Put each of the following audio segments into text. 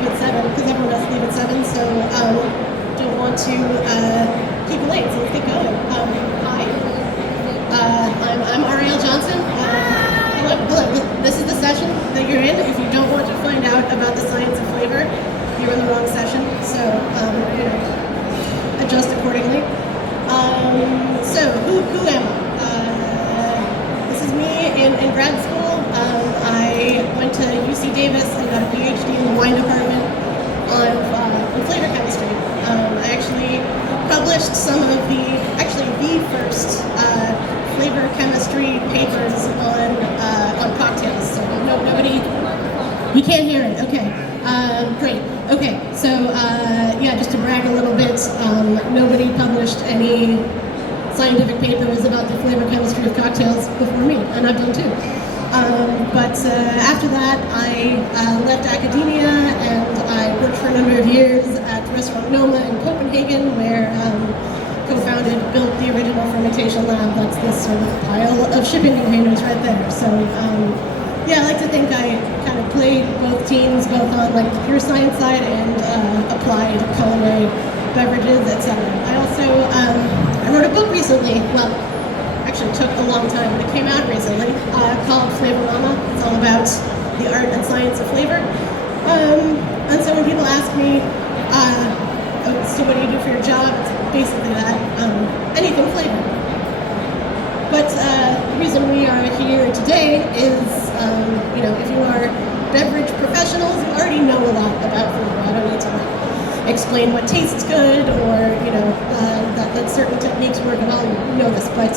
leave at 7 because everyone has to leave at 7. So don't want to keep you late. So let's get going. Hi, I'm Arielle Johnson. Hello. This is the session that you're in. If you don't want to find out about the science of flavor, you're in the wrong session. So adjust accordingly. So who am I? This is me in grad school. I went to UC Davis and got a PhD in the wine department on flavor chemistry. I actually published some of the first flavor chemistry papers on cocktails. So nobody, you can't hear it. Okay, great. Okay, so just to brag a little bit, nobody published any scientific papers about the flavor chemistry of cocktails before me, and I've done too. But after that, I left academia and I worked for a number of years at Restaurant Noma in Copenhagen, where built the original fermentation lab. That's this sort of pile of shipping containers right there. So I like to think I kind of played both teams, both on like the pure science side and applied culinary beverages, etc. I also I wrote a book recently. Well, actually took a long time, but it came out recently, called Flavor Mama. It's all about the art and science of flavor. And so when people ask me, so what do you do for your job? It's basically that, anything flavor. But the reason we are here today is, if you are beverage professionals, you already know a lot about flavor. I don't need to explain what tastes good or, that certain techniques work, and all know this. But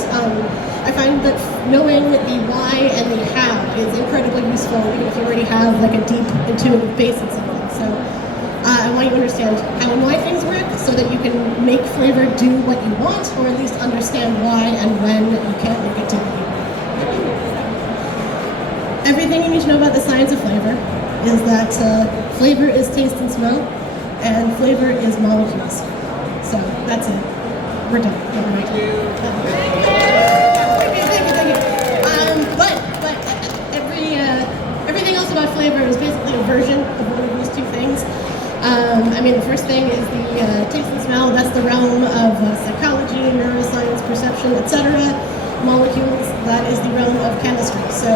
I find that knowing the why and the how is incredibly useful, even if you already have like a deep intuitive base in something. So I want you to understand how and why things work so that you can make flavor do what you want, or at least understand why and when you can't make it do what you want. Everything you need to know about the science of flavor is that flavor is taste and smell, and flavor is molecules. So that's it. We're done. Thank you. But everything else about flavor is basically a version of one of these two things. The first thing is the taste and smell. That's the realm of psychology, neuroscience, perception, etc. Molecules, that is the realm of chemistry. So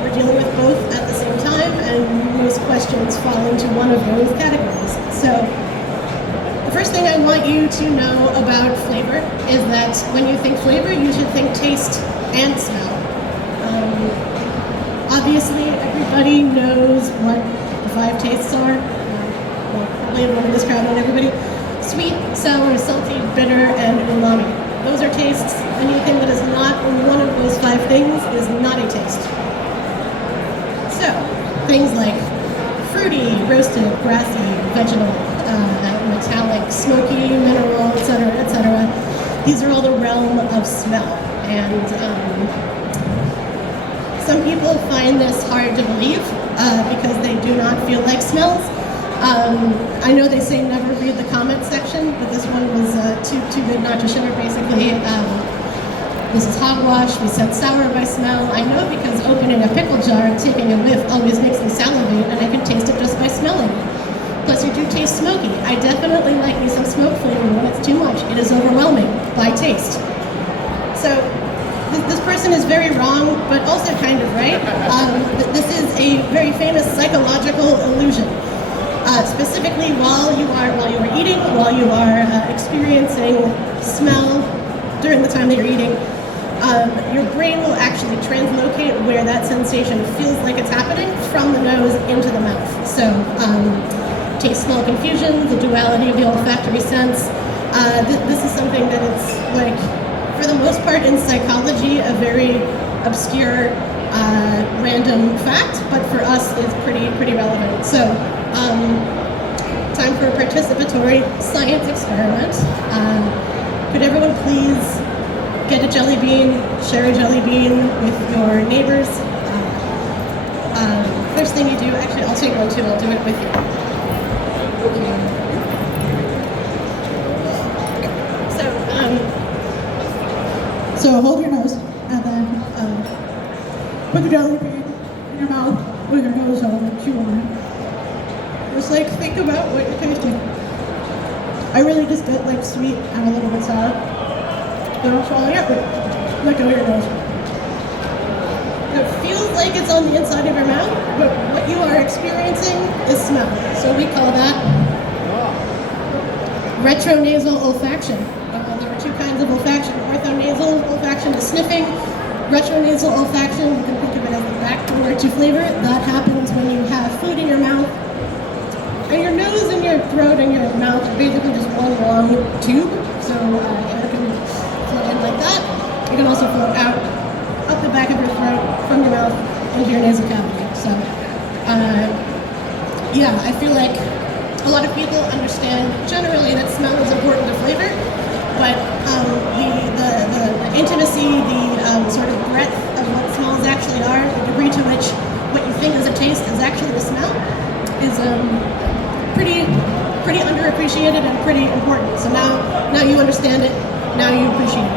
we're dealing with both at the same time, and most questions fall into one of those categories. So the first thing I want you to know about flavor is that when you think flavor, you should think taste and smell. Obviously, everybody knows what the 5 tastes are. Probably everyone in this crowd, not everybody. Sweet, sour, salty, bitter, and umami. Those are tastes. Anything that is not one of those 5 things is not a taste. So, things like fruity, roasted, grassy, vegetal, metallic, smoky, mineral, etc. These are all the realm of smell. And some people find this hard to believe because they do not feel like smells. I know they say never read the comment section, but this one was too good not to share, basically. This is hogwash. We said sour by smell. I know because opening a pickle jar and taking a whiff always makes me salivate, and I can taste it just by smelling it. Plus, you do taste smoky. I definitely like me some smoke flavor when it's too much. It is overwhelming by taste. So this person is very wrong, but also kind of right. This is a very famous psychological illusion. Specifically, while you are eating, while you are experiencing smell during the time that you're eating, your brain will actually translocate where that sensation feels like it's happening from the nose into the mouth. So, taste, smell, confusion, the duality of the olfactory sense. This is something that it's like, for the most part in psychology, a very obscure, random fact, but for us it's pretty relevant. So, time for a participatory science experiment. Could everyone please get a jelly bean, share a jelly bean with your neighbors? First thing you do, actually I'll take one too, I'll do it with you. So hold your nose, and then put the jelly bean in your mouth with your nose on and chew on it. Just like think about what you're tasting. I really just get like sweet and a little bit sour. But I'm swallowing it, but look at your nose. It feels like it's on the inside of your mouth, but what you are experiencing is smell. So we call that retronasal olfaction. There are two kinds of olfaction. Orthonasal olfaction is sniffing. Retronasal olfaction, you can think of it as the back door to flavor. That happens when you have food in your mouth. And your nose and your throat and your mouth are basically just one long tube. So air can flow in like that. You can also flow out up the back of your throat from your mouth into your nasal cavity. So yeah, I feel like a lot of people understand generally that smell is important to flavor, but the intimacy, the sort of breadth of what smells actually are, the degree to which what you think is a taste is actually a smell, is pretty underappreciated and pretty important. So now you understand it, now you appreciate it.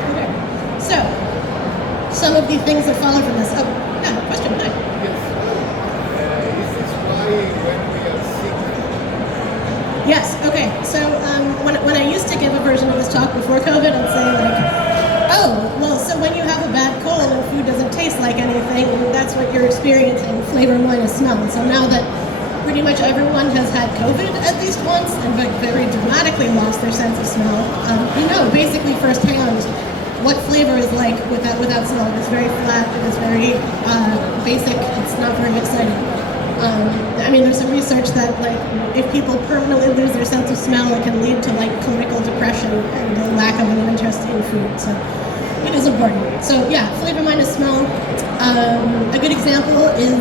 Okay. So some of the things that follow from this. Oh, yeah, question. Hi. Yes. This is why when we are sick. Yes. Okay. So when I used to give a version of this talk before COVID, I'd say like, oh, well, so when you have a bad cold and food doesn't taste like anything, that's what you're experiencing, flavor minus smell. And so now that pretty much everyone has had COVID at least once and very dramatically lost their sense of smell, you know basically firsthand what flavor is like without smell. It's very flat, it is very basic, it's not very exciting. I mean, there's some research that like if people permanently lose their sense of smell, it can lead to like clinical depression and the lack of an interest in food. So it is important. So yeah, flavor minus smell. A good example is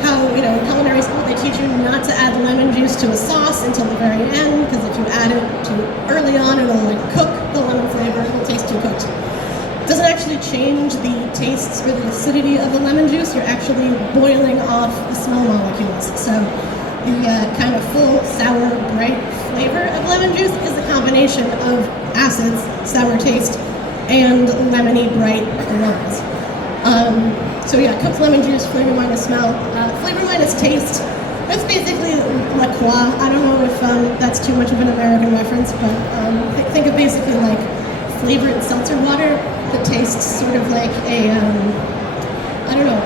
how, you know, in culinary school they teach you not to add lemon juice to a sauce until the very end, because if you add it too early on, it'll like cook the lemon flavor, it'll taste too cooked. It doesn't actually change the tastes or the acidity of the lemon juice, you're actually boiling off the smell molecules. So the kind of full, sour, bright flavor of lemon juice is a combination of acids, sour taste, and lemony, bright aromas. So yeah, cooked lemon juice, flavor minus smell, flavor minus taste. That's basically La Croix. I don't know if that's too much of an American reference, but think of basically like flavored seltzer water that tastes sort of like a, I don't know,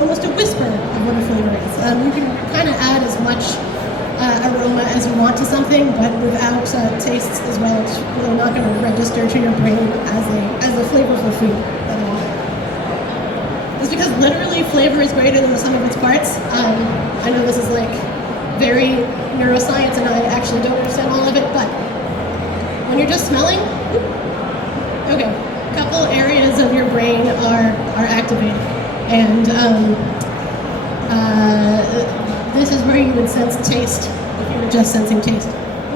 almost a whisper of what a flavor is. You can kind of add as much aroma as you want to something, but without tastes as well, it's really not going to register to your brain as a flavorful food. It's because literally flavor is greater than the sum of its parts. I know this is like very neuroscience and I actually don't understand all of it, but when you're just smelling, okay, a couple areas of your brain are activated. And this is where you would sense taste if you were just sensing taste.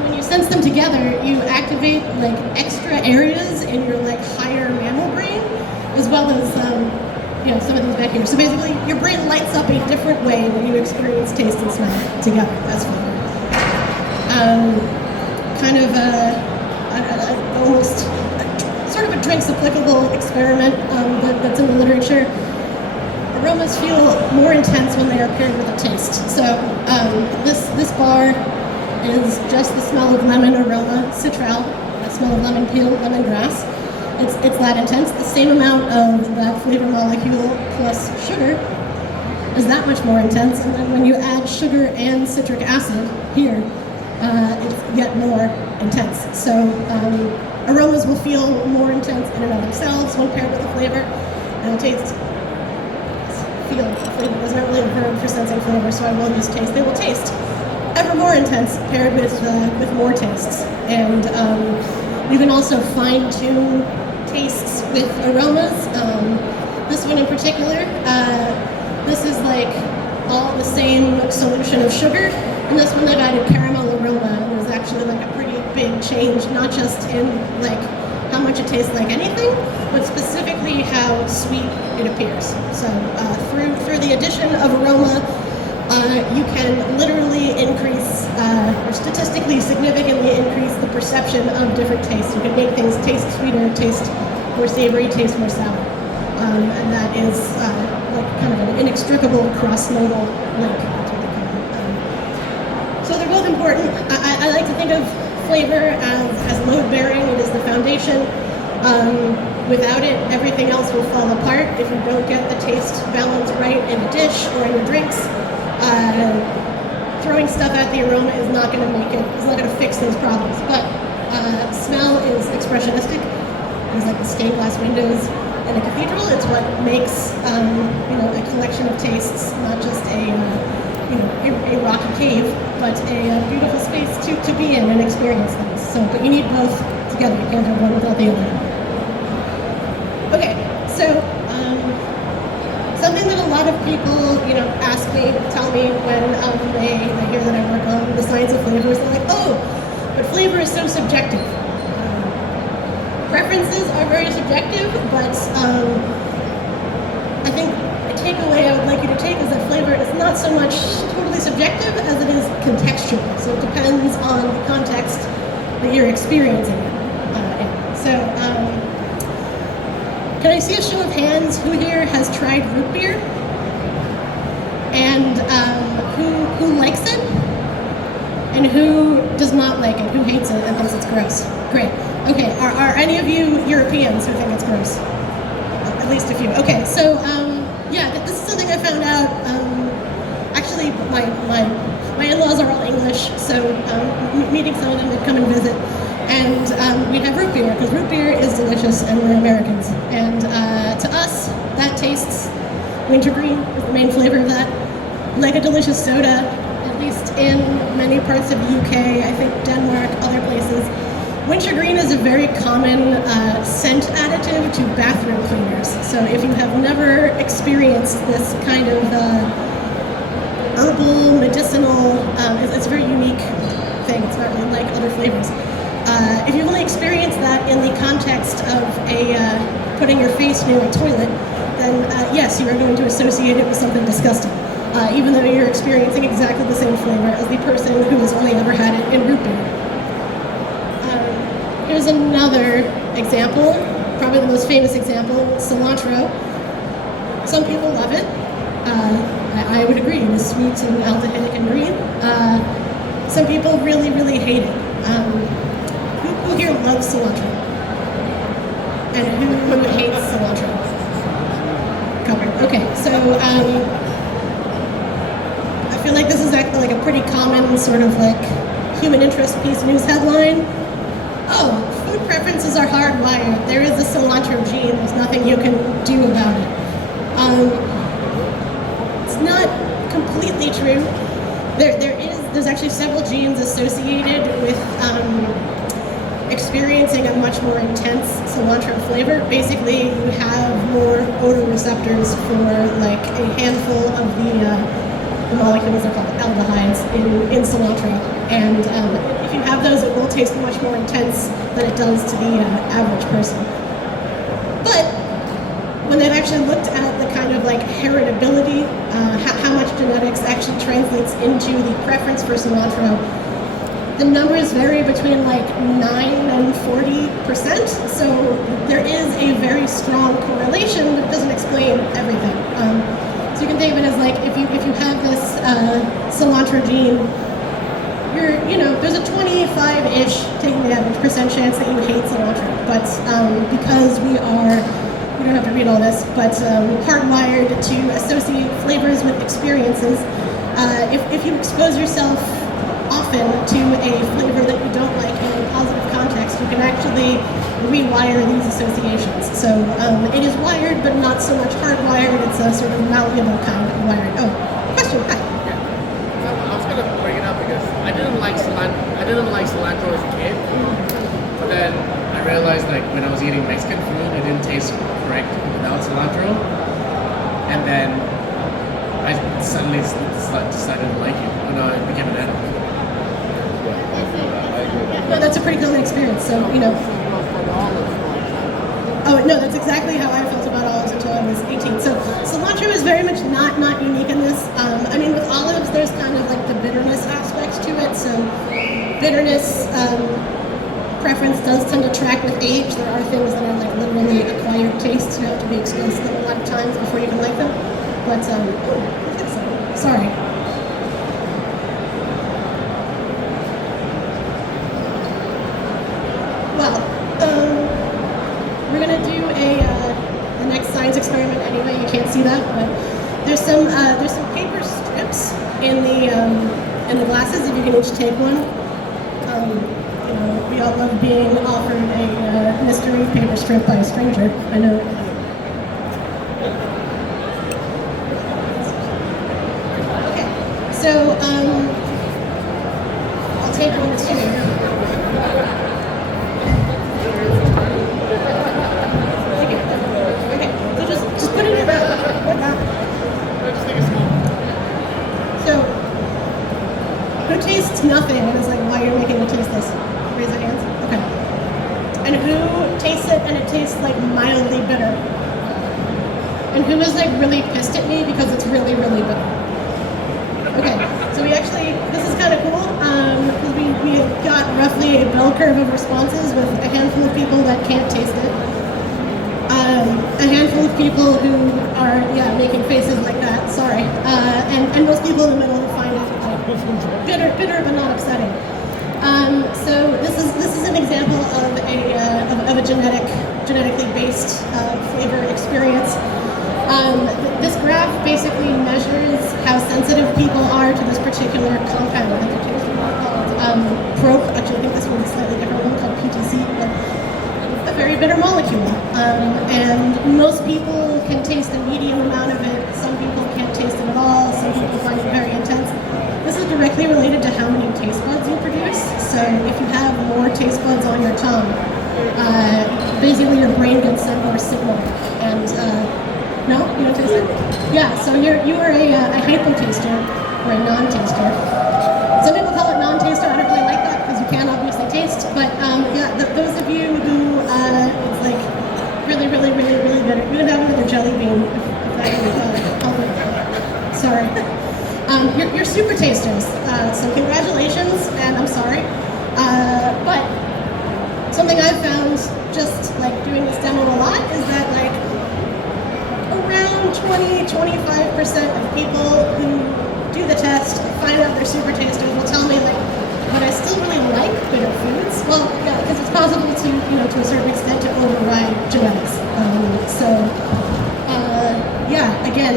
When you sense them together, you activate like extra areas in your like higher mammal brain, as well as you know, some of these back here. So basically, your brain lights up a different way when you experience taste and smell together. That's flavor. Kind of almost sort of a drinks applicable experiment that's in the literature. Aromas feel more intense when they are paired with a taste. So this bar is just the smell of lemon aroma, citral, the smell of lemon peel, lemongrass. It's that intense. The same amount of that flavor molecule plus sugar is that much more intense. And then when you add sugar and citric acid here, it's yet more intense. So aromas will feel more intense in and of themselves when paired with a flavor, and taste. Feel flavor is not really a verb for sensing flavor, so I will use taste. They will taste ever more intense paired with more tastes. And you can also fine-tune tastes with aromas. This one in particular, this is like all the same solution of sugar. And this one they've added caramel aroma, and there's actually like a pretty big change, not just in like how much it tastes like anything, but specifically how sweet it appears. So through the addition of aroma, you can literally increase, or statistically significantly increase the perception of different tastes. You can make things taste sweeter, taste more savory, taste more sour. And that is like kind of an inextricable cross-modal link. That's what they call it. So they're both important. I like to think of flavor as load-bearing. It is the foundation. Without it, everything else will fall apart if you don't get the taste balance right in a dish or in your drinks. Throwing stuff at the aroma is not going to make it, it's not going to fix those problems. But smell is expressionistic. It's like the stained glass windows in a cathedral. It's what makes a collection of tastes, not just a rocky cave, but a beautiful space to be in and experience things. So, but you need both together. You can't have one without the other. Okay, so something that a lot of people, ask me, tell me when they hear that I work on the science of flavors. They're like, oh, but flavor is so subjective. Preferences are very subjective, but I think a takeaway I would like you to take is that flavor is not so much totally subjective as it is contextual. So it depends on the context that you're experiencing it in. So, can I see a show of hands who here has tried root beer? And who likes it? And who does not like it? Who hates it and thinks it's gross? Great. Okay, are any of you Europeans who think it's gross? At least a few. Okay, so yeah, this is something I found out. Actually, my in-laws are all English, so meeting some of them that come and visit. And we'd have root beer, because root beer is delicious and we're Americans. And to us, that tastes, wintergreen is the main flavor of that, like a delicious soda, at least in many parts of the UK, I think Denmark, other places. Wintergreen is a very common scent additive to bathroom cleaners. So if you have never experienced this kind of herbal, medicinal, it's a very unique thing. It's not really like other flavors. If you've only experienced that in the context of putting your face near a toilet, then yes, you are going to associate it with something disgusting, even though you're experiencing exactly the same flavor as the person who has only ever had it in root beer. Here's another example, probably the most famous example, cilantro. Some people love it. I would agree, it is sweet and aldehydic and green. Some people really, really hate it. Who here loves cilantro? And who hates cilantro? Covered. Okay, so I feel like this is actually like a pretty common sort of like human interest piece news headline. Oh, food preferences are hardwired. There is a cilantro gene. There's nothing you can do about it. It's not completely true. There's actually several genes associated with experiencing a much more intense cilantro flavor. Basically, you have more photoreceptors for like a handful of the molecules, they're called aldehydes, in cilantro. And if you have those, it will taste much more intense than it does to the average person. But when they've actually looked at the kind of like heritability, how much genetics actually translates into the preference for cilantro, the numbers vary between like 9 and 40%. So there is a very strong correlation, but it doesn't explain everything. So you can think of it as like if you have this cilantro gene, there's a 25-ish, taking the average percent chance that you hate cilantro. But because we don't have to read all this, but hardwired to associate flavors with experiences, if you expose yourself often to a flavor that you don't like in a positive context, you can actually rewire these associations. So it is wired, but not so much hardwired. It's a sort of malleable kind of wired. Oh, question, hi. I was gonna bring it up because I didn't like cilantro as a kid, but then I realized like when I was eating Mexican food, it didn't taste correct without cilantro, and then I suddenly decided to like it when I became an adult. No, that's a pretty common experience. So Oh no, that's exactly how I felt about olives until I was 18. So cilantro is very much not unique in this. I mean, with olives, there's kind of like the bitterness aspect to it. So bitterness preference does tend to track with age. There are things that are like literally acquired tastes. You have to be exposed to them a lot of times before you can like them. But I think so. Sorry. Well, we're gonna do the next science experiment anyway. You can't see that, but there's some paper strips in the glasses. If you can each take one. You know, we all love being offered a mystery paper strip by a stranger. I know. Okay, so I'll take one too. Who tastes nothing and is like, why you're making me taste this? Raise your hands. Okay. And who tastes it and it tastes like mildly bitter? And who is like really pissed at me because it's really, really bitter? Okay. So we actually, this is kind of cool because we got roughly a bell curve of responses with a handful of people that can't taste it. A handful of people who are, making faces like that, sorry. And most people in the middle who find it like bitter but not upsetting. So this is an example of a genetically based flavor experience. This graph basically measures how sensitive people are to this particular compound that they're tasting called prop. Actually, I think this one's a slightly different one called PTC, but a very bitter molecule. And most people can taste a medium amount of it. Some people can't taste it at all. Some people find it very intense. This is directly related to how many taste buds you produce. So if you have more taste buds on your tongue, basically your brain gets sent more signal. And no, you don't taste it? Yeah, so you are a hypotaster or a non-taster. Some people call it non-taster. I don't really like that because you can obviously taste. But those of you who it's like really, really, really, really bitter. You would have another jelly bean if that would help it. Sorry. You're super tasters, so congratulations, and I'm sorry. But something I've found just like doing this demo a lot is that like around 20-25% of people who do the test, find out they're super tasters, will tell me like, but I still really like bitter foods. Well, yeah, because it's possible to, to a certain extent to override genetics. Again,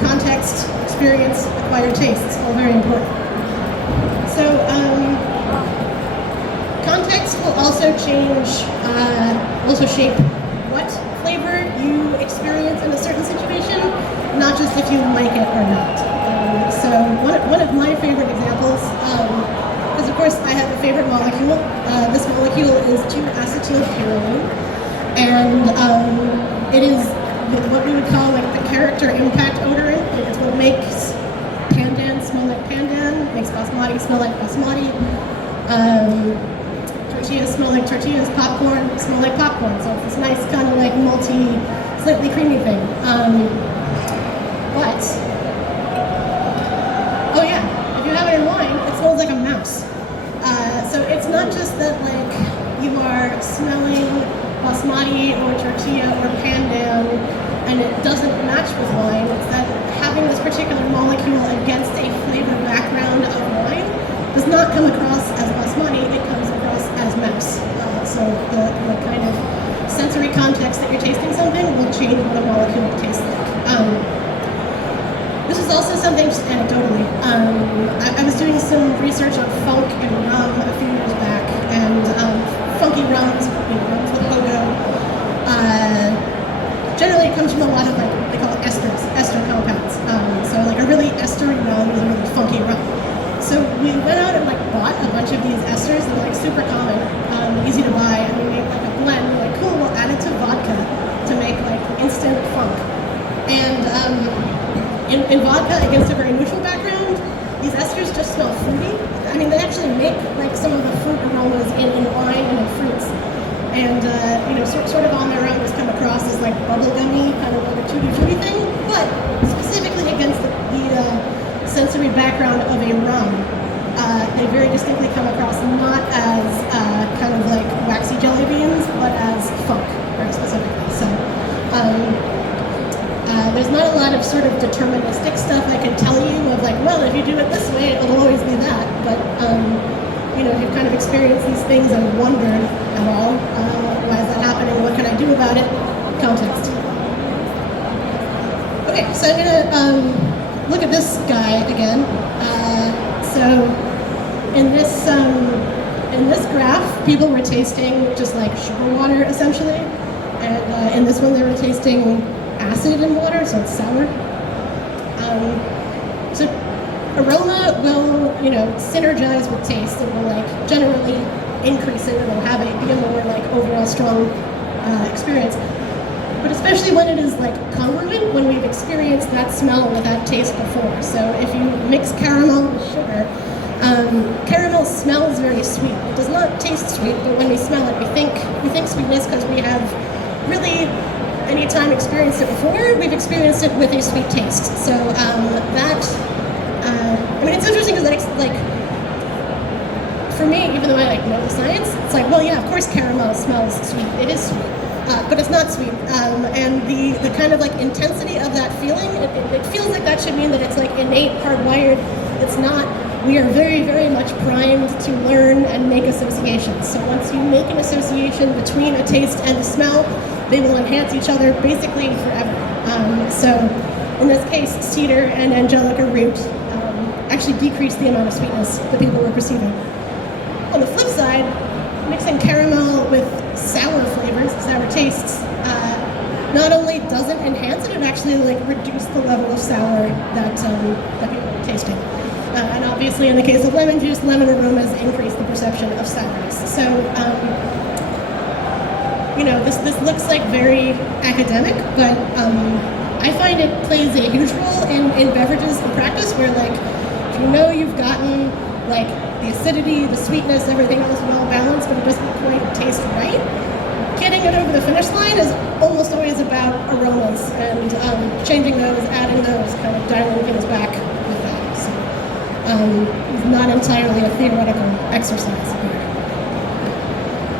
context, experience, acquired tastes, all very important. So, context will also shape what flavor you experience in a certain situation, not just if you like it or not. So, one of my favorite examples, because of course I have a favorite molecule. This molecule is 2-acetylpyrroline, and it is what we would call like the character impact odorant. It's what makes pandan smell like pandan, makes basmati smell like basmati, tortillas smell like tortillas, popcorn smell like popcorn. So it's this nice kind of like malty, slightly creamy thing. If you have it in wine, it smells like a mouse. So it's not just that like you are smelling basmati or tortilla or pandan and it doesn't match with wine. It's that having this particular molecule against a flavor background of wine does not come across as basmati, it comes across as mouse. So the kind of sensory context that you're tasting something will change what a molecule tastes like. This is also something just anecdotally. I was doing some research on funk and rum a few years back, and funky rums, rums with pogo. Generally, it comes from a lot of like they call it ester compounds. So like a really estery rum is a really funky rum. So we went out and like bought a bunch of these esters that are like super common, easy to buy, and we made like a blend. We're like, cool, we'll add it to vodka to make like instant funk. And in vodka against a very neutral background, these esters just smell fruity. I mean, they actually make like some of the fruit aromas in wine and in fruits. And sort of on their own, just come across as like bubblegummy, kind of like a tutti frutti thing. But specifically against the sensory background of a rum, they very distinctly come across not as kind of like waxy jelly beans, but as funk, very specifically. So There's not a lot of sort of deterministic stuff I can tell you of like, well, if you do it this way, it'll always be that. But you know, if you've kind of experienced these things and wondered at all, why is that happening? What can I do about it? Context. Okay, so I'm gonna look at this guy again. So in this graph, people were tasting just like sugar water essentially, and in this one they were tasting acid in water, so it's sour. So aroma will, you know, synergize with taste. It will like generally increase it. It will have it be a more like overall strong experience. But especially when it is like congruent, when we've experienced that smell with that taste before. So if you mix caramel with sugar, caramel smells very sweet. It does not taste sweet, but when we smell it, we think sweetness because we have really, anytime experienced it before, we've experienced it with a sweet taste. So I mean, it's interesting because like, for me, even though I like know the science, it's like, well, yeah, of course caramel smells sweet. It is sweet. But it's not sweet, and the kind of like intensity of that feeling, it feels like that should mean that it's like innate, hardwired. It's not. We are very, very much primed to learn and make associations. So once you make an association between a taste and a smell, they will enhance each other basically forever. So in this case, cedar and angelica root actually decrease the amount of sweetness that people were perceiving. On the flip side, mixing caramel with sour flavors, sour tastes, not only doesn't enhance it, it actually like reduce the level of sour that people are tasting. And obviously in the case of lemon juice, lemon aromas increase the perception of sourness. So, you know, this looks like very academic, but I find it plays a huge role in beverages in practice where like, if you know you've gotten like the acidity, the sweetness, everything else well balanced, but it doesn't quite taste right. Getting it over the finish line is almost always about aromas and changing those, adding those, kind of dialing things back with that. So it's not entirely a theoretical exercise here.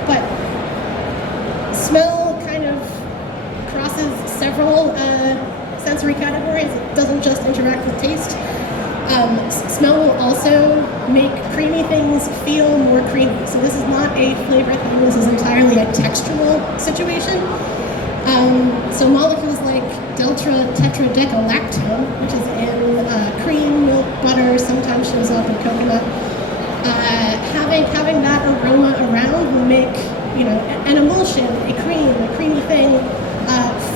But smell kind of crosses several sensory categories. It doesn't just interact with taste. Smell will also make creamy things feel more creamy. So this is not a flavor thing, this is entirely a textural situation. So molecules like delta-tetradecalactone, which is in cream, milk, butter, sometimes shows up in coconut, having that aroma around will make, you know, an emulsion, a creamy thing,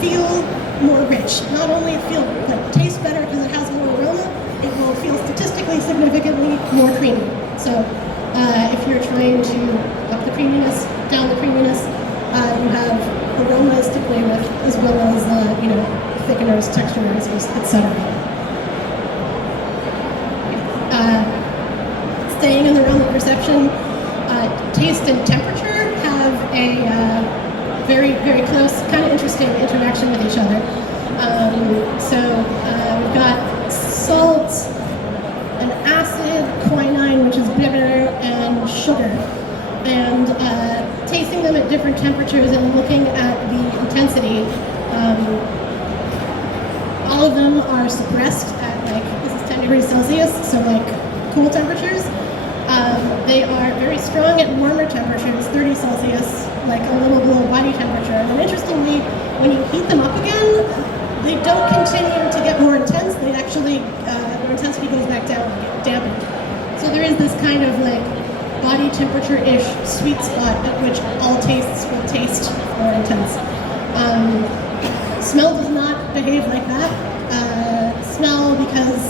feel more rich. Not only feel like taste better because it has more aroma, it will feel statistically significantly more creamy. So if you're trying to up the creaminess, down the creaminess, you have aromas to play with as well as you know, thickeners, texturers, etc. Staying in the realm of perception, taste and temperature have a very, very close, kind of interesting interaction with each other. So we've got salt, an acid, quinine, which is bitter, and sugar. And tasting them at different temperatures and looking at the intensity, all of them are suppressed at like, this is 10 degrees Celsius, so like cool temperatures. They are very strong at warmer temperatures, 30 Celsius, like a little below body temperature. And interestingly, when you heat them up again, they don't continue to get more intense. They actually, their intensity goes back down and get dampened. So there is this kind of like body temperature-ish sweet spot at which all tastes will taste more intense. Smell does not behave like that. Because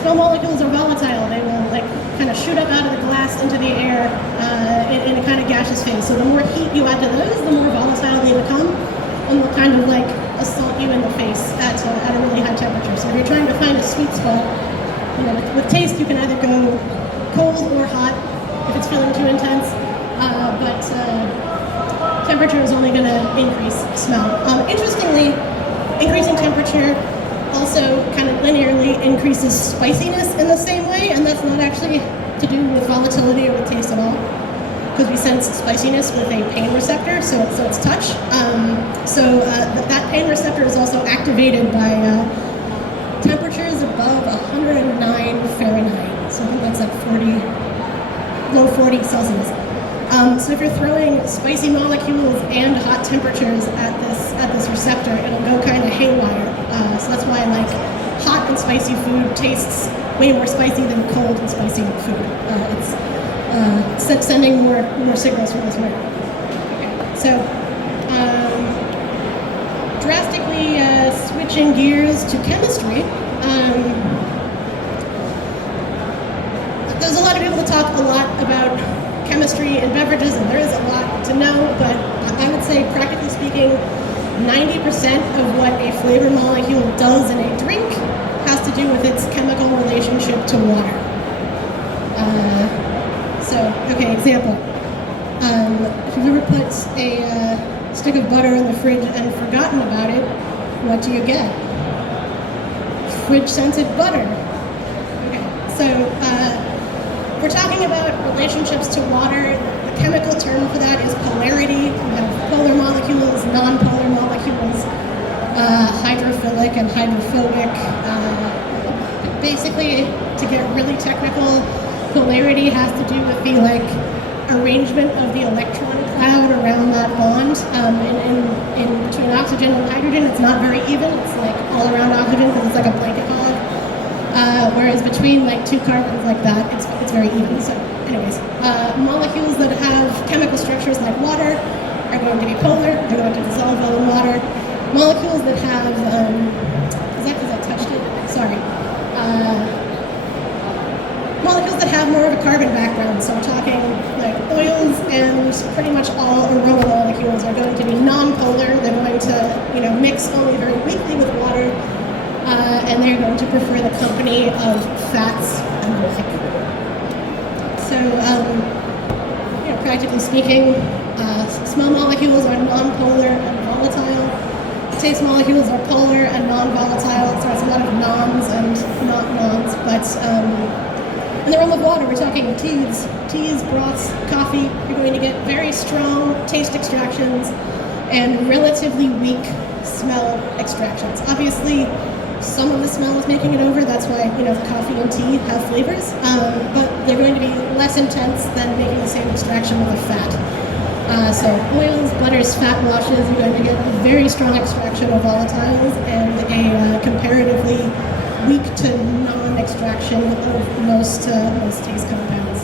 smell molecules are volatile. They will like kind of shoot up out of the glass into the air in a kind of gaseous phase. So the more heat you add to those, the more volatile they become, and will kind of like assault you in the face at a really high temperature. So if you're trying to find a sweet spot, you know, with taste you can either go cold or hot if it's feeling too intense, but temperature is only going to increase smell. Interestingly, increasing temperature also kind of linearly increases spiciness in the same way, and that's not actually to do with volatility or with taste at all. because we sense spiciness with a pain receptor, so it's touch. That pain receptor is also activated by temperatures above 109 Fahrenheit. So I think that's like low 40 Celsius. So if you're throwing spicy molecules and hot temperatures at this receptor, it'll go kind of haywire. So that's why like hot and spicy food tastes way more spicy than cold and spicy food. It's sending more signals from this way. Okay. So drastically switching gears to chemistry. There's a lot of people that talk a lot about chemistry in beverages, and there is a lot to know, but I would say, practically speaking, 90% of what a flavor molecule does in a drink has to do with its chemical relationship to water. Example. If you've ever put a stick of butter in the fridge and forgotten about it, what do you get? Fridge-scented butter. Okay, so we're talking about relationships to water. The chemical term for that is polarity. We have polar molecules, non-polar molecules, hydrophilic and hydrophobic. Basically, to get really technical, polarity has to do with the arrangement of the electron cloud around that bond. In between oxygen and hydrogen, it's not very even. It's all around oxygen because it's like a blanket hog. Whereas between two carbons like that, it's very even. So, anyways, molecules that have chemical structures like water are going to be polar. They're going to dissolve well in water. Molecules that have is that because I touched it? Sorry. Molecules that have more of a carbon background, so we're talking oils, and pretty much all aroma molecules are going to be non-polar. They're going to mix only very weakly with water, and they're going to prefer the company of fats and milk. So, practically speaking, small molecules are non-polar and volatile. Taste molecules are polar and non-volatile, so it's a lot of nons and not nons, but in the realm of water, we're talking teas, broths, coffee. You're going to get very strong taste extractions and relatively weak smell extractions. Obviously, some of the smell is making it over. That's why coffee and tea have flavors, but they're going to be less intense than making the same extraction with a fat. So oils, butters, fat washes, you're going to get a very strong extraction of volatiles and a comparatively weak to non-extraction of most taste compounds.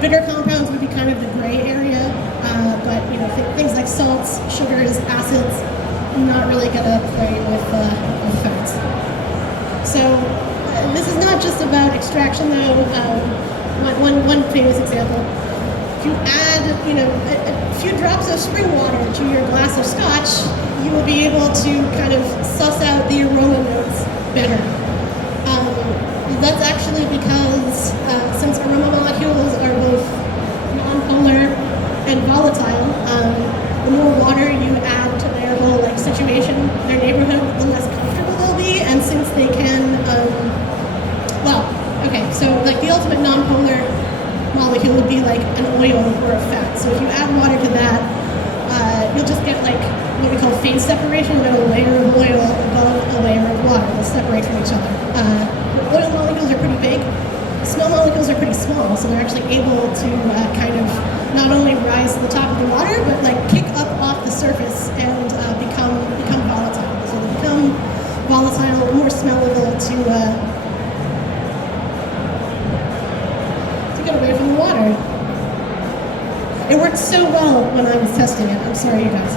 Bitter compounds would be kind of the gray area, but things like salts, sugars, acids, not really going to play with fats. So this is not just about extraction, though. One famous example: if you add a few drops of spring water to your glass of scotch, you will be able to kind of suss out the aroma notes better. That's actually because since aroma molecules are both non-polar and volatile, the more water you add to their whole situation, their neighborhood, the less comfortable they'll be. And since they can, so the ultimate non-polar molecule would be like an oil or a fat. So if you add water to that, you'll just get what we call phase separation. You get a layer of oil above a layer of water. They'll separate from each other. Oil molecules are pretty big. Small molecules are pretty small, so they're actually able to kind of not only rise to the top of the water, but kick up off the surface and become volatile. So they become volatile, more smellable to get away from the water. It worked so well when I was testing it. I'm sorry, you guys.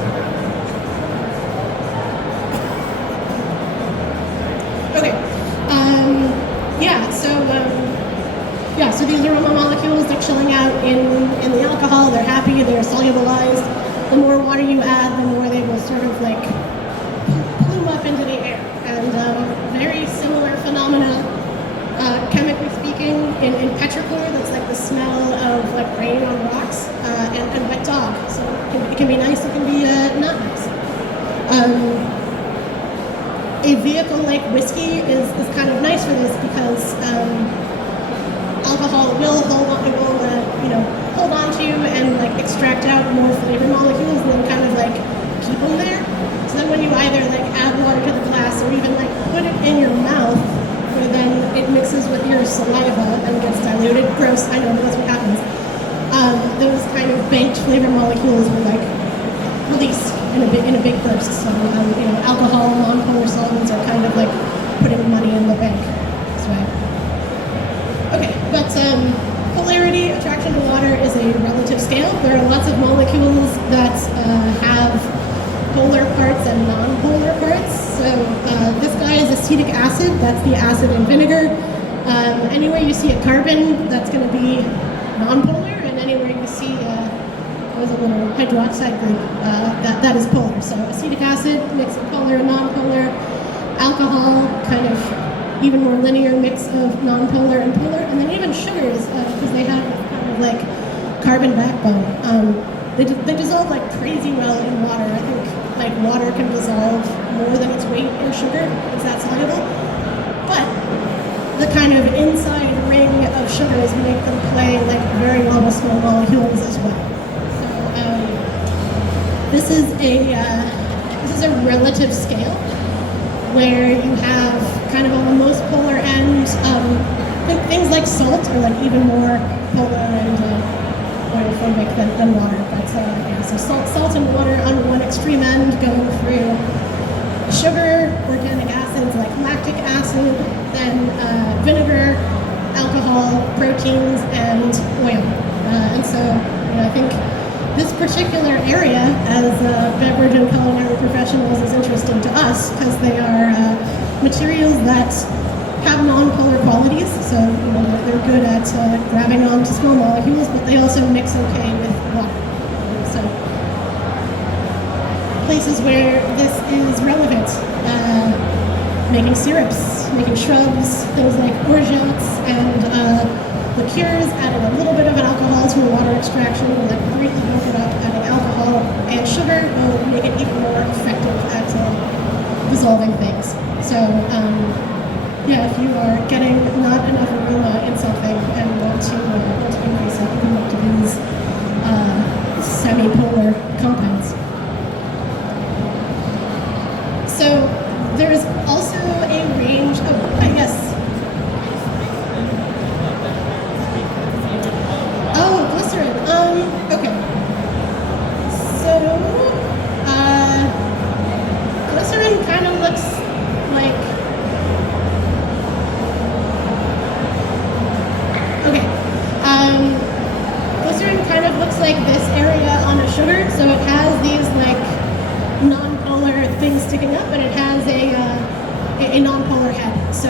Okay. So these aroma molecules, they're chilling out in the alcohol. They're happy. They're solubilized. The more water you add, the more they will sort of plume up into the air. And very similar phenomena, chemically speaking, in petrichor. That's the smell of rain on rocks, and wet dog. So it can be nice. It can be not nice. A vehicle like whiskey is kind of nice for this because alcohol will hold more flavor molecules and then kind of like keep them there. So then when you either like add water to the glass or even like put it in your mouth, where then it mixes with your saliva and gets diluted. Gross, I know, but that's what happens. Those kind of banked flavor molecules will like release in a big burst. So alcohol, non-polar solvents are kind of like putting money in the bank. That's right. Okay, but polarity, attraction to water is a relative scale. There are lots of molecules that have polar parts and non-polar parts. So this guy is acetic acid. That's the acid in vinegar. Anywhere you see a carbon, that's going to be non-polar, and anywhere you see there's a little hydroxide group, that is polar. So acetic acid mix of polar and non-polar. Alcohol, kind of even more linear mix of non-polar and polar, and then even sugars, because they have kind of like carbon backbone. They dissolve like crazy well in water. I think like water can dissolve more than its weight in sugar. It's that soluble. But the kind of inside ring of sugars make them play like very well with small molecules as well. So this is a relative scale where you have kind of on the most polar end, things like salt are like even more polar and oilophobic than water. But so salt and water on one extreme end going through sugar, organic acids like lactic acid, then vinegar, alcohol, proteins, and oil. And so I think this particular area, as beverage and culinary professionals, is interesting to us because they are materials that have non-polar qualities. So they're good at grabbing onto small molecules, but they also mix okay with water. So places where this is relevant, making syrups, making shrubs, things like orgeats and liqueurs, adding a little bit of an alcohol to a water extraction, like greatly bulk it up, adding alcohol and sugar will make it even more effective at dissolving things. So if you are getting not enough aroma in something and want to increase it, you can look to these semi-polar compounds. So there is also a range of, glycerin. Okay. So, glycerin kind of looks like. Okay. Glycerin kind of looks like this area on a sugar. So it has these like non-polar things sticking up, and it has a non-polar head. So I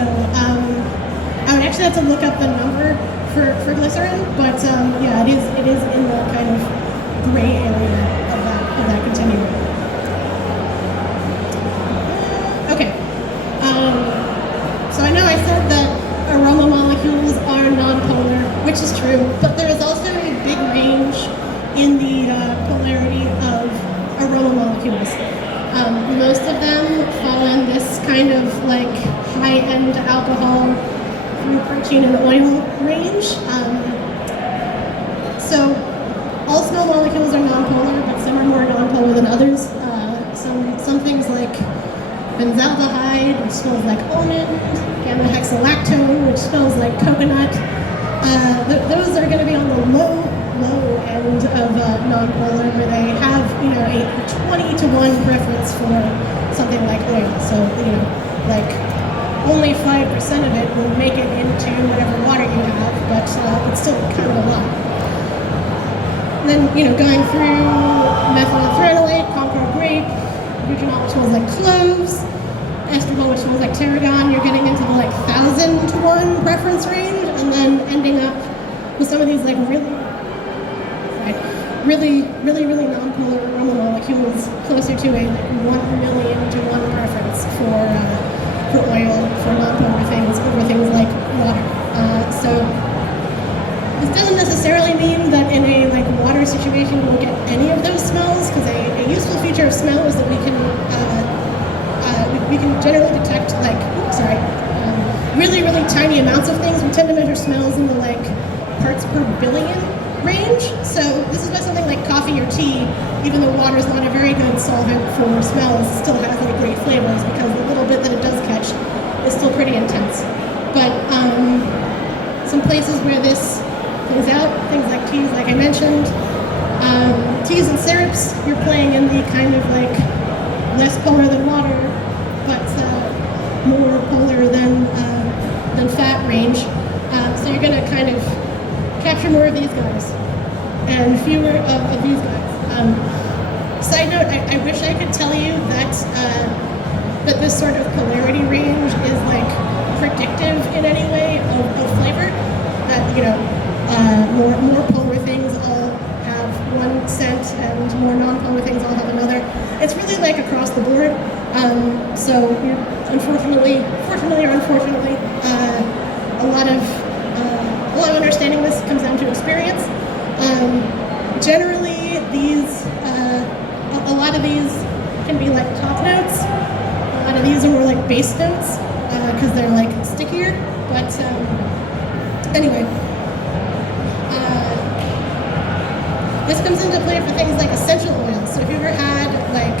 would actually have to look up the number for glycerin, but it is in the kind of gray area of that continuum. Okay. So I know I said that aroma molecules are non-polar, which is true, but there is also a big range in the polarity of aroma molecules. Most of them fall in this kind of like high-end alcohol through protein and oil range. So all small molecules are nonpolar, but some are more nonpolar than others. Some things like benzaldehyde, which smells like almond, gamma-hexalactone, which smells like coconut. Those are going to be on the low end of nonpolar, where they have a 20-to-1 preference for something like oil. So like only 5% of it will make it into whatever water you have, but it's still kind of a lot. And then going through methylphenolate, Concord grape, eugenol, which smells like cloves, estragol, which smells like tarragon. You're getting into the like 1,000-to-1 preference range, and then ending up with some of these like really nonpolar aroma molecules closer to a 1,000,000-to-1 preference for oil, for nonpolar things over things like water. So this doesn't necessarily mean that in a like water situation we'll get any of those smells, because a useful feature of smell is that we can generally detect really tiny amounts of things. We tend to measure smells in the like parts per billion. range. So this is why something like coffee or tea, even though water is not a very good solvent for smells, still has like great flavors because the little bit that it does catch is still pretty intense. But some places where this comes out, things like teas, like I mentioned, teas and syrups, you're playing in the kind of like less polar than water, but more polar than fat range. So you're going to kind of capture more of these guys and fewer of these guys. Side note, I wish I could tell you that that this sort of polarity range is like predictive in any way of flavor. That more polar things all have one scent and more non-polar things all have another. It's really like across the board. So fortunately or unfortunately, a lot of understanding this comes down to experience. Generally, a lot of these can be like top notes. A lot of these are more like base notes because they're like stickier. But anyway, this comes into play for things like essential oils. So if you ever had like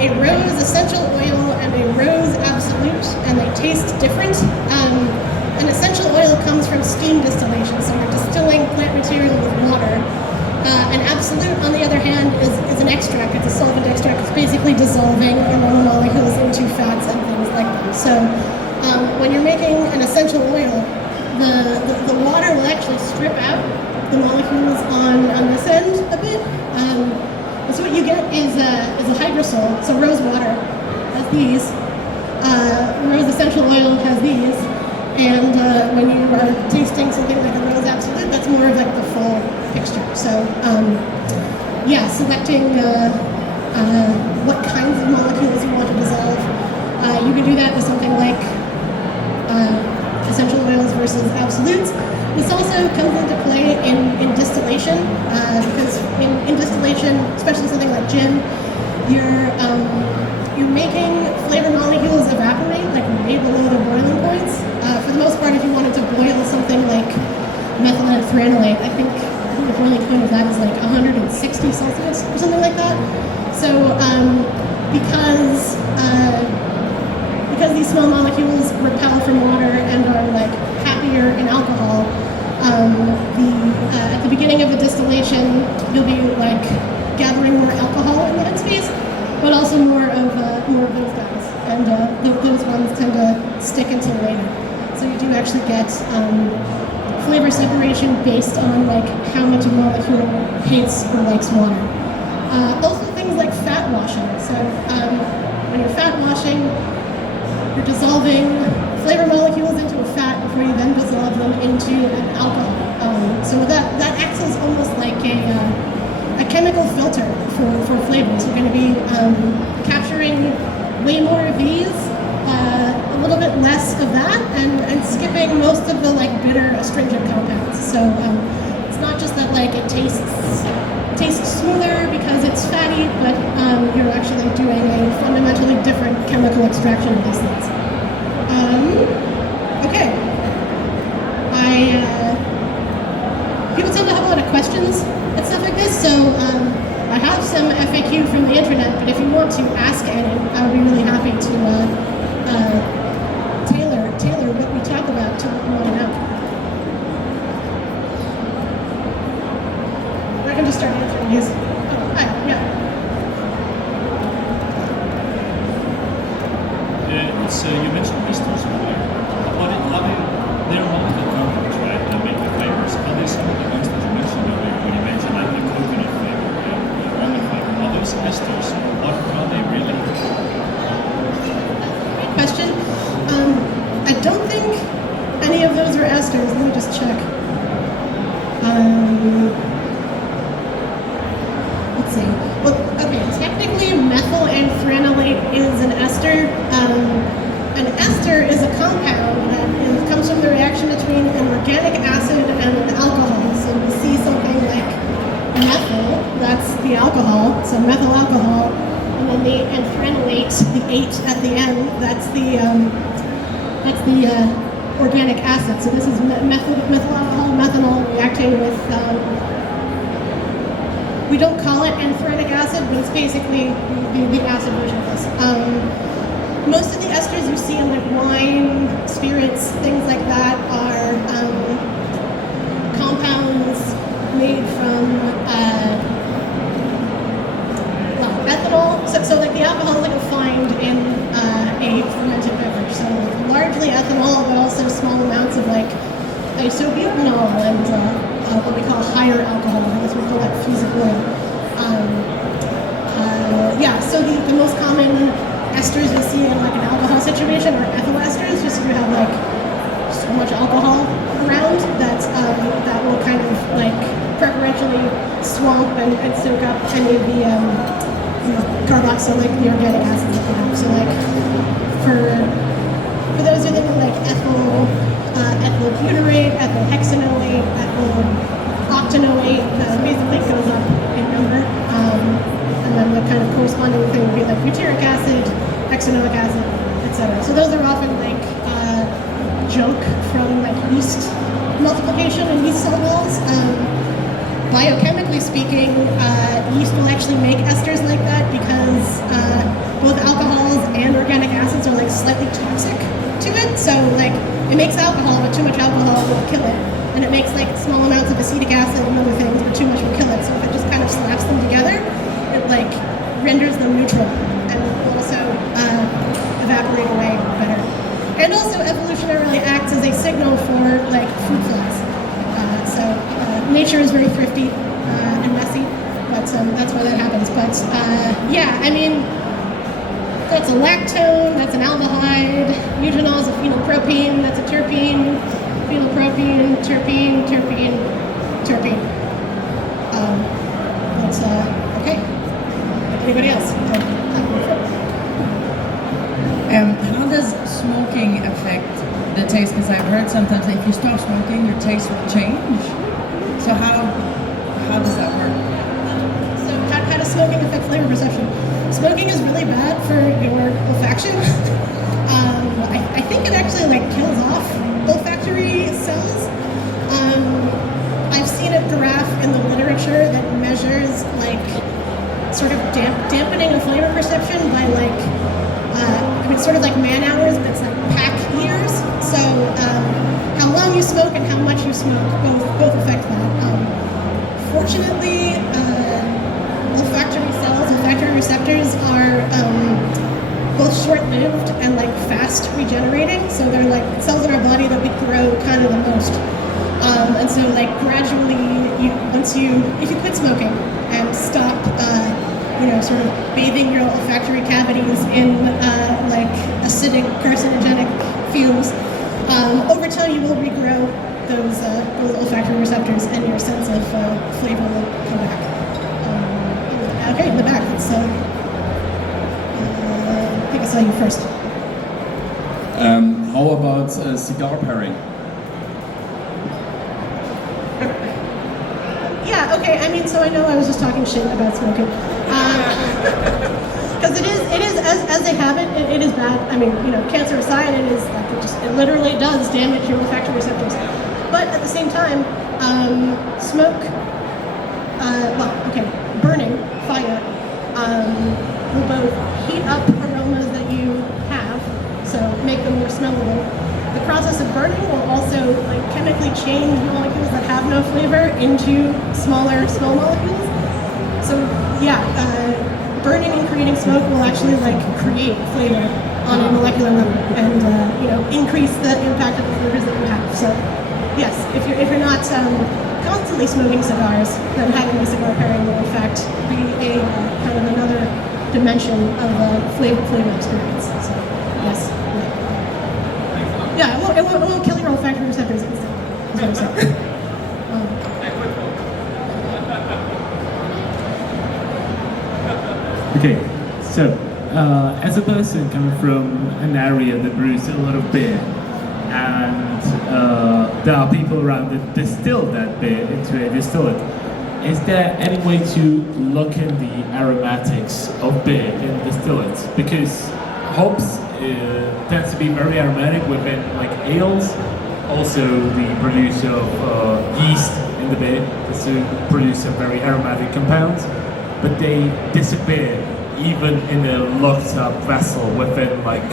a rose essential oil and a rose absolute, and they taste different. An essential oil comes from steam distillation, so you're distilling plant material with water. An absolute, on the other hand, is an extract. It's a solvent extract. It's basically dissolving aroma molecules into fats and things like that. So when you're making an essential oil, the water will actually strip out the molecules on this end a bit. And so what you get is a hydrosol. So rose water has these. Rose essential oil has these. And when you are tasting something like a rose absolute, that's more of like the full picture. So selecting what kinds of molecules you want to dissolve. You can do that with something like essential oils versus absolutes. This also comes into play in distillation, because in distillation, especially something like gin, you're making flavor molecules evaporate like way below the boiling points. For the most part, if you wanted to boil something like methylethranolate, I think the boiling point of that is like 160 Celsius or something like that. So because these small molecules repel from water and are like happier in alcohol, at the beginning of the distillation, you'll be like gathering more alcohol in the headspace, but also more of those guys, and those ones tend to stick until later. So you do actually get flavor separation based on like how much a molecule hates or likes water. Also things like fat washing. So when you're fat washing, you're dissolving flavor molecules into a fat before you then dissolve them into an alcohol. So that acts as almost like a chemical filter for flavors. You're going to be capturing way more of these, a little bit less of that, and skipping most of the like bitter astringent compounds. So it's not just that like it tastes smoother because it's fatty, but you're actually doing a fundamentally different chemical extraction of these things. Okay. People tend to have a lot of questions and stuff like this, so I have some FAQ from the internet, but if you want to ask any, I would be really happy to tailor what we talk about to what you want to know. I can just start answering these. Oh, hi, yeah. So you mentioned esters earlier. They're multiple compounds, right, that make the flavors. Are they some of the ones that you mentioned earlier when you mentioned like the coconut flavor and the almond flavor? Are those esters? What are they really? Great question. I don't think any of those are esters. Let me just check. Let's see. Well, okay, technically methylethranolate is an ester. An ester is a compound that comes from the reaction between an organic acid and an alcohol. So we see something like methyl, that's the alcohol, so methyl alcohol, and then the anthranolate, the 8 at the end, that's the organic acid. So this is methyl alcohol, methanol reacting with we don't call it anthratic acid, but it's basically the acid version of this. Most of the esters you see in like wine, spirits, things like that are compounds made from ethanol. So like the alcohol is like a find in a fermented beverage. So largely ethanol, but also small amounts of like isobutanol and what we call higher alcohol. I guess we call that fusic oil. So the most common esters you'll see in like an alcohol situation are ethyl esters, just if you have like so much alcohol around that will kind of like preferentially swamp and soak up any of the carboxyl, like the organic acids that you have. So like for those who think of like ethyl butyrate, ethyl hexanoate, ethyl octanoate, basically goes up in number. And then the kind of corresponding thing would be like butyric acid, hexanoic acid, etc. So those are often like junk from like yeast multiplication and yeast cell walls. Biochemically speaking, yeast will actually make esters like that because both alcohols and organic acids are like slightly toxic to it. So like it makes alcohol, but too much alcohol will kill it. And it makes like small amounts of acetic acid and other things, but too much will kill it. So if it just kind of slaps them together, it like renders them neutral and will also evaporate away better. And also evolutionarily acts as a signal for like fruit flies. Nature is very thrifty and messy, but that's why that happens. But I mean, that's a lactone, that's an aldehyde, eugenol is a phenylpropene, that's a terpene, phenylpropene, terpene, terpene, terpene. That's okay. Anybody else? How does smoking affect the taste? Because I've heard sometimes that if you stop smoking, your taste will change. So how does that work? So how does smoking affect flavor perception? Smoking is really bad for your olfaction. I think it actually like kills off olfactory cells. I've seen a graph in the literature that measures like sort of dampening of flavor perception by like sort of like man hours, but it's like pack years. So how long you smoke and how much you smoke both affect that. Fortunately, olfactory cells, olfactory receptors are both short-lived and like fast regenerating. So they're like cells in our body that we grow kind of the most. And so like gradually, if you quit smoking and stop, sort of bathing your olfactory cavities in like acidic carcinogenic fumes, over time you will regrow those olfactory receptors and your sense of flavor will come back. Okay, in the back, let's, I think I saw you first. How about cigar pairing? Yeah, okay, I mean, so I know I was just talking shit about smoking. Because it is as they have it is bad. I mean, cancer aside, it is like it literally does damage your olfactory receptors. But at the same time, smoke, burning, fire, will both heat up aromas that you have, so make them more smellable. The process of burning will also like chemically change molecules that have no flavor into smaller small molecules. So burning and creating smoke will actually like create flavor on a molecular level and increase the impact of the flavors that you have. So yes, if you're not constantly smoking cigars, then having a cigar pairing will in fact be a kind of another dimension of a flavor experience. So yes. Yeah, it won't kill your olfactory receptors instantly, is what I'm saying. Okay, so as a person coming from an area that brews a lot of beer, and there are people around that distill that beer into a distillate, is there any way to look in the aromatics of beer in distillates? Because hops tends to be very aromatic within like ales, also the producer of yeast in the beer, just to produce some very aromatic compounds, but they disappear even in a locked up vessel within like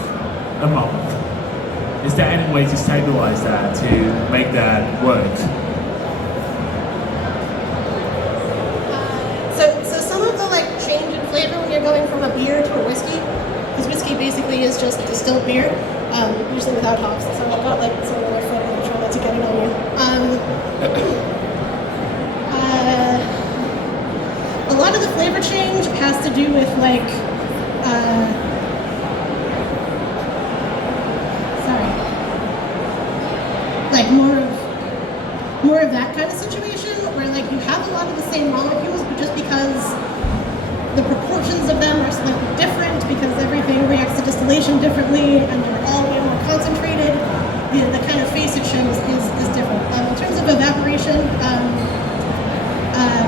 a month. Is there any way to stabilize that, to make that work? So some of the like change in flavor when you're going from a beer to a whiskey, because whiskey basically is just distilled beer, usually without hops. So I've got like some of my foot and try not to get it on you. A lot of the flavor change has to do with like, like more of that kind of situation where like you have a lot of the same molecules, but just because the proportions of them are slightly different, because everything reacts to distillation differently, and they're all way more concentrated, the kind of face it shows is different. In terms of evaporation,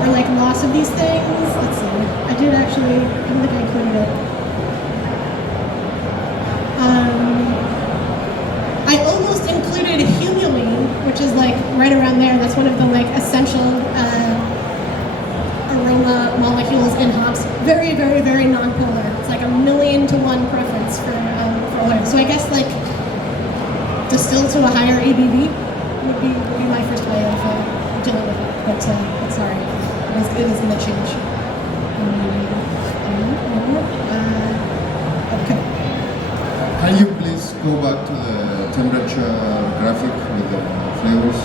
or like loss of these things, let's see, I don't think I included it. I almost included humulene, which is like right around there. That's one of the like essential aroma molecules in hops. Very, very, very non-polar. It's like 1,000,000 to 1 preference for oil. So I guess like distilled to a higher ABV would be my first way of dealing with it. But sorry, it is going to change. Okay. Can you please go back to the temperature graphic with the flavors?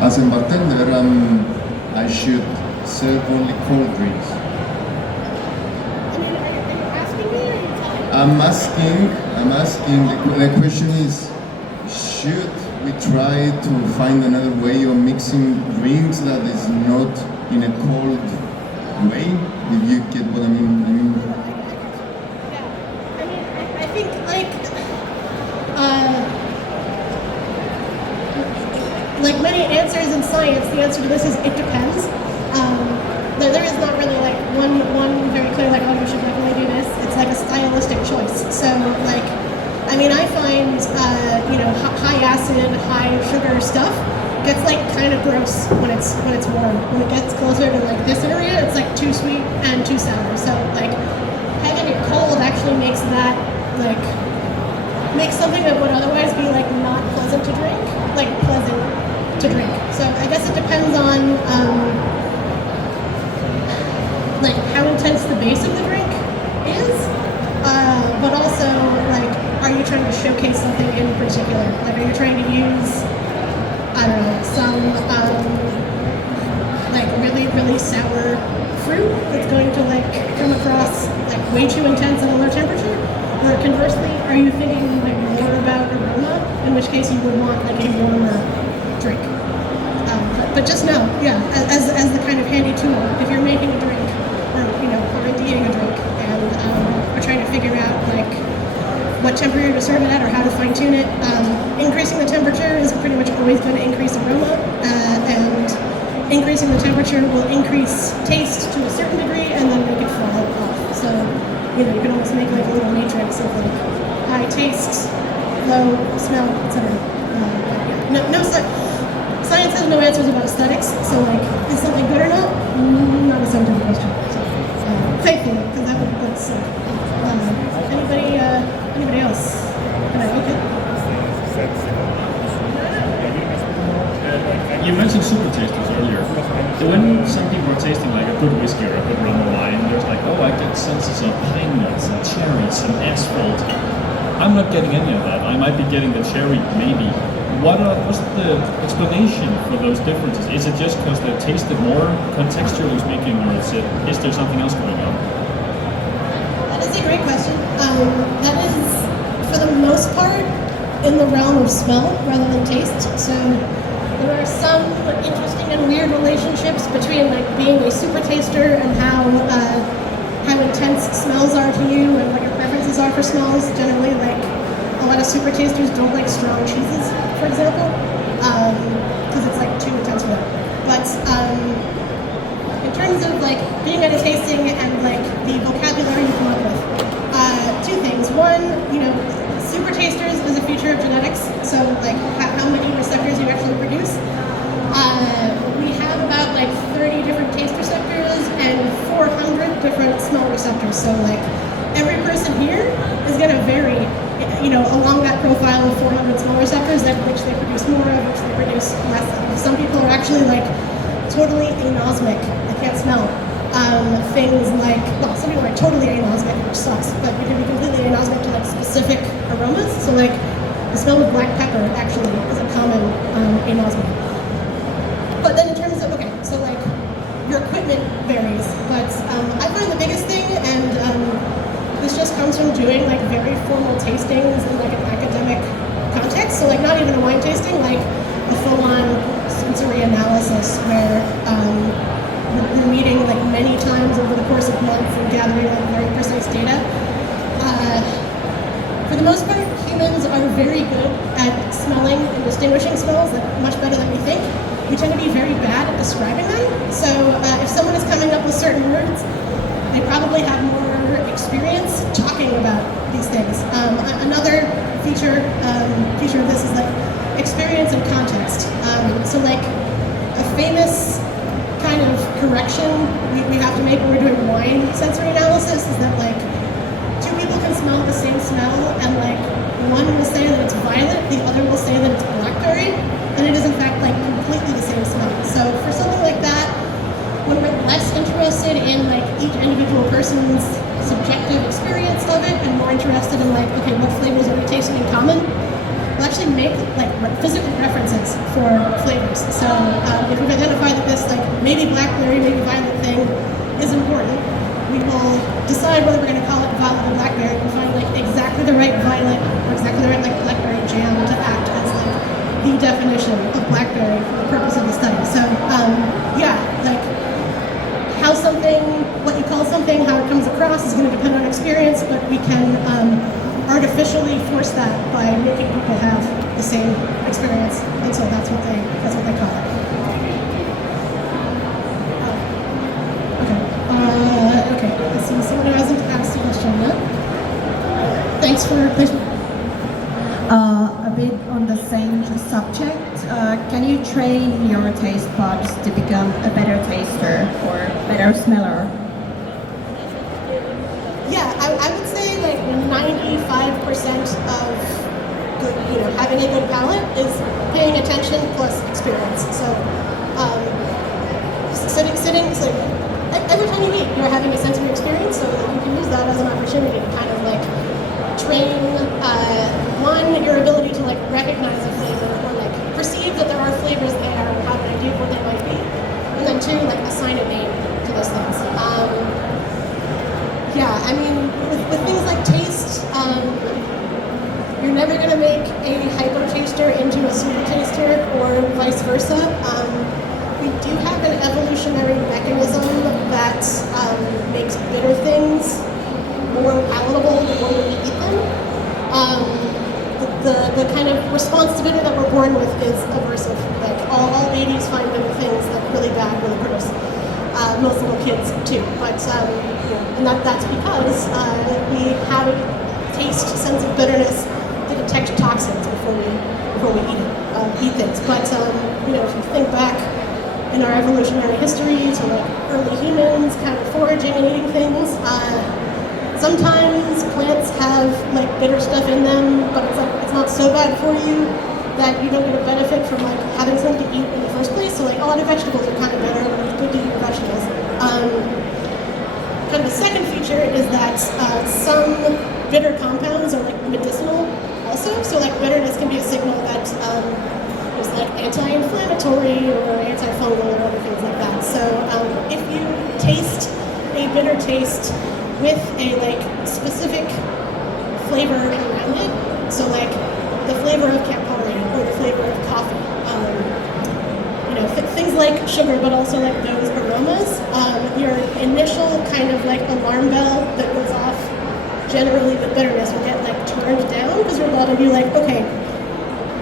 As a bartender, I should serve only cold drinks. I mean, are you asking me or are you telling me? I'm asking, the question is, should we try to find another way of mixing drinks that is not in a cold way? If you get what I mean. Yeah. I mean, I think like many answers in science, the answer to this is it depends. There is not really like one very clear like, oh, you should definitely do this. It's like a stylistic choice. So like, I mean, I find high acid, high sugar stuff gets like kind of gross when it's warm. When it gets closer to like this area, it's like too sweet and too sour. So like having it cold actually makes that like makes something that would otherwise be like not pleasant to drink, like pleasant to drink. So I guess it depends on like how intense the base of the drink is, but also like, are you trying to showcase something in particular? Like, are you trying to use, I don't know, some like really, really sour fruit that's going to like come across like way too intense at a low temperature? Or conversely, are you thinking like more about aroma? In which case you would want like a warmer drink. But just know, yeah, as the kind of handy tool, if you're making a drink or eating a drink and are trying to figure out like what temperature to serve it at or how to fine tune it, increasing the temperature is pretty much always going to increase aroma, and increasing the temperature will increase taste to a certain degree and then make it fall off. So you can almost make like a little matrix of like high taste, low smell, etc. Science has no answers about aesthetics, so like, is something good or not? Not a scientific question. So, thankfully, because that would suck. Anybody else? Okay. You mentioned super tasters earlier. So when some people are tasting like a good whiskey or a good rum or wine, there's like, oh, I get senses of pine nuts and cherries and asphalt. I'm not getting any of that. I might be getting the cherry, maybe. What's the explanation for those differences? Is it just because the taste is more contextually speaking, or is there something else going on? That is a great question. That is, for the most part, in the realm of smell rather than taste. So there are some interesting and weird relationships between like being a super taster and how intense smells are to you and what your preferences are for smells. Generally, like a lot of super tasters don't like strong cheeses, for example, because it's like too intense for them. But in terms of like being at a tasting and like the vocabulary you come up with, two things. One, super tasters is a feature of genetics, so like how many receptors you actually produce. We have about like 30 different taste receptors and 400 different smell receptors. So like every person here is going to vary, along that profile of 400 smell receptors, that which they produce more of, which they produce less of. Some people are actually like totally anosmic. They can't smell. Things like, some people are totally anosmic, which sucks, but you can be completely anosmic to like specific aromas. So like the smell of black pepper actually is a common anosmia. But then in terms of, so like your equipment varies, but I find the biggest thing, and this just comes from doing like very formal tastings in like an academic context. So like not even a wine tasting, like a full-on sensory analysis where we're meeting like many times over the course of months and gathering like very precise data. For the most part, humans are very good at smelling and distinguishing smells, like much better than we think. We tend to be very bad at describing them. So if someone is coming up with certain words, they probably have more experience talking about these things. Another feature of this is like experience and context. So like a famous kind of correction we have to make when we're doing wine sensory analysis is that like two people can smell the same smell, and like one will say that it's violet, the other will say that it's blackberry, and it is in fact like completely the same smell. So for something like that, when we're less interested in like each individual person's subjective experience of it and more interested in like, okay, what flavors are we tasting in common, we'll actually make like physical references for flavors. So if we've identified that this like maybe blackberry, maybe violet thing is important, we will decide whether we're going to call it violet or blackberry and find like exactly the right violet or exactly the right like blackberry jam to act as like the definition of blackberry for the purpose of the study. So like what you call something, how it comes across is going to depend on experience, but we can artificially force that by making people have the same experience, and so that's what they call it. Okay. Let's see. Someone who hasn't asked a question yet. Thanks for. A bit on the same subject. Can you train your taste buds to become a better taster or better smeller? Yeah, I would say like 95% of good, having a good palate is paying attention plus experience. So, so every time you eat, you're having a sensory experience, so you can use that as an opportunity to kind of like train, one, your ability to like recognize a flavor or like perceive that there are flavors there and have an idea of what they might be, and then two, like assign a name to those things. I mean, with things like taste, you're never going to make a hyper taster into a super taster or vice versa. We do have an evolutionary mechanism that makes bitter things more palatable the more we eat them. The kind of response to bitter that we're born with is aversive. Like all babies find bitter things like really bad, really gross. Most little kids too, but and that's because we have a taste sense of bitterness to detect toxins before we eat things. But if you think back in our evolutionary history to like early humans kind of foraging and eating things, sometimes plants have like bitter stuff in them, but it's not so bad for you that you don't get a benefit from like having something to eat in the first place. So like a lot of vegetables are kind of bitter, and it's good to eat vegetables. Kind of a second feature is that some bitter compounds are like medicinal also. So like bitterness can be a signal that it's like anti-inflammatory or antifungal or other things like that. So if you taste a bitter taste with a like specific flavor around it, so like the flavor of Campari or the flavor of coffee, things like sugar, but also like those aromas, your initial kind of like alarm bell that goes off generally with bitterness will get like turned down because your body will be like, okay,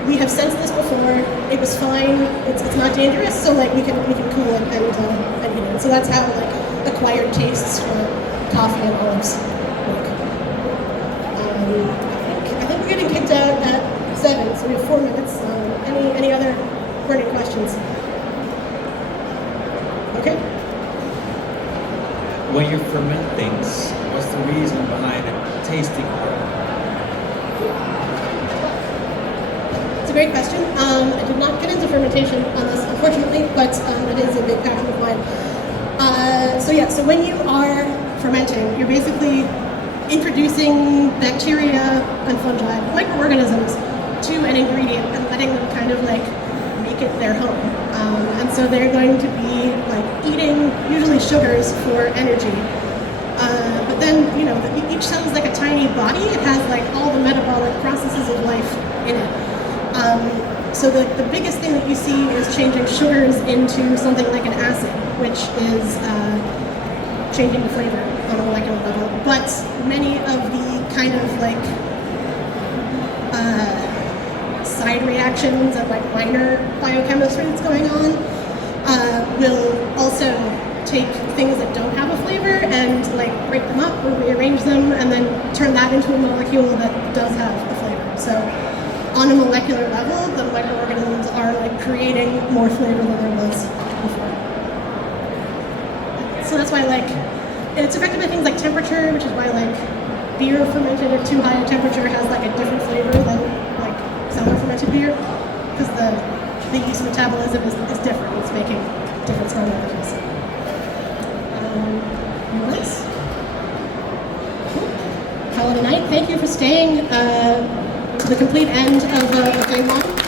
we have sensed this before. It was fine. It's not dangerous. So like we can cool it and heat it. So that's how like acquired tastes for coffee and olives work. I think we're getting kicked out at 7, so we have 4 minutes. Any other burning questions? Okay. When you ferment things, what's the reason behind it tasting good? It's a great question. I did not get into fermentation on this, unfortunately, but it is a big passion of mine. So when you are fermenting, you're basically introducing bacteria and fungi, microorganisms, to an ingredient and letting them kind of like make it their home. And so they're going to be like eating usually sugars for energy. But then, each cell is like a tiny body. It has like all the metabolic processes of life in it. So the biggest thing that you see is changing sugars into something like an acid, which is changing the flavor on a molecular level. But many of the kind of like side reactions and like minor biochemistry that's going on will also take things that don't have a flavor and like break them up or rearrange them and then turn that into a molecule that does have a flavor. So on a molecular level, the microorganisms are like creating more flavor than there was before. So that's why like it's affected by things like temperature, which is why like beer fermented at too high a temperature has like a different flavor than like cellar fermented beer, because the yeast metabolism is different. It's making different small molecules. Anyone else? Call it a night. Thank you for staying to the complete end of day 1.